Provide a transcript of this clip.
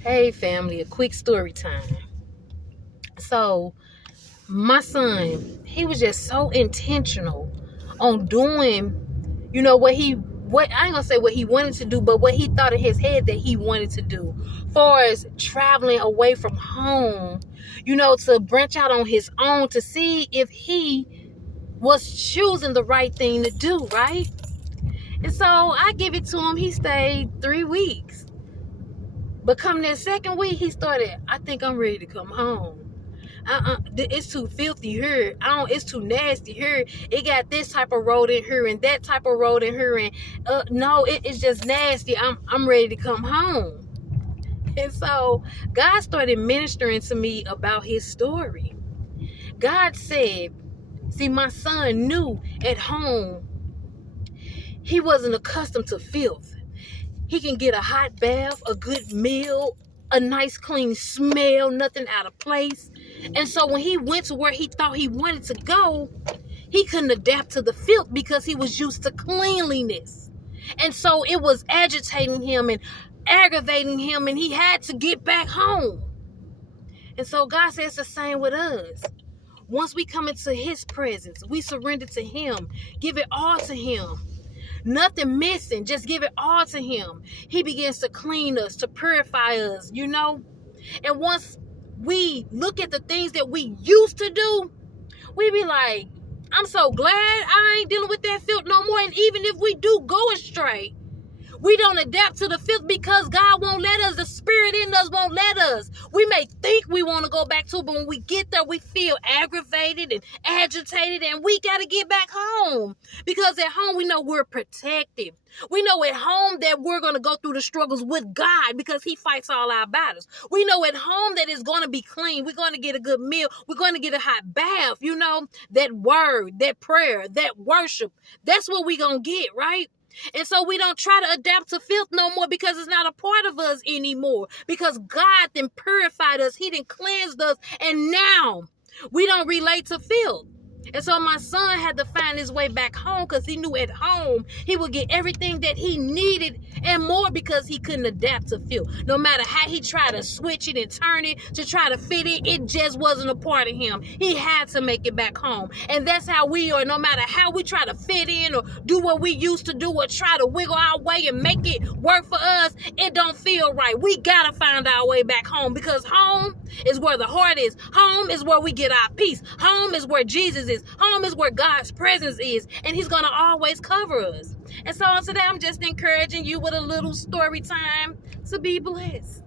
Hey family, a quick story time. So my son, he was just so intentional on doing, what I ain't gonna say what he wanted to do, but what he thought in his head that he wanted to do. Far as traveling away from home, to branch out on his own to see if he was choosing the right thing to do, right? And so I give it to him. He stayed 3 weeks. But come that second week, he started, I think I'm ready to come home. It's too filthy here. It's too nasty here. It got this type of road in here and that type of road in here. And no, it's just nasty. I'm ready to come home. And so God started ministering to me about his story. God said, see, my son knew at home he wasn't accustomed to filth. He can get a hot bath, a good meal, a nice clean smell, nothing out of place. And so when he went to where he thought he wanted to go, he couldn't adapt to the filth because he was used to cleanliness. And so it was agitating him and aggravating him, and he had to get back home. And so God says the same with us. Once we come into his presence, we surrender to him, give it all to him. Nothing missing, just give it all to him. He begins to clean us, to purify us, And once we look at the things that we used to do, we be like, I'm so glad I ain't dealing with that filth no more. And even if we do go astray, we don't adapt to the filth because God won't let us. The spirit in us won't let us. We may think we want to go back to it, but when we get there, we feel aggravated and agitated, and we got to get back home. Because at home, we know we're protected. We know at home that we're going to go through the struggles with God because he fights all our battles. We know at home that it's going to be clean. We're going to get a good meal. We're going to get a hot bath. That word, that prayer, that worship. That's what we're going to get, right? And so we don't try to adapt to filth no more because it's not a part of us anymore. Because God then purified us. He then cleansed us. And now we don't relate to filth. And so my son had to find his way back home because he knew at home he would get everything that he needed and more because he couldn't adapt to filth. No matter how he tried to switch it and turn it to try to fit it, it just wasn't a part of him. He had to make it back home. And that's how we are. No matter how we try to fit in or do what we used to do or try to wiggle our way and make it work for us, it don't feel right. We got to find our way back home because home is where the heart is. Home is where we get our peace. Home is where Jesus is. Home is where God's presence is, and he's going to always cover us. And so today I'm just encouraging you with a little story time to be blessed.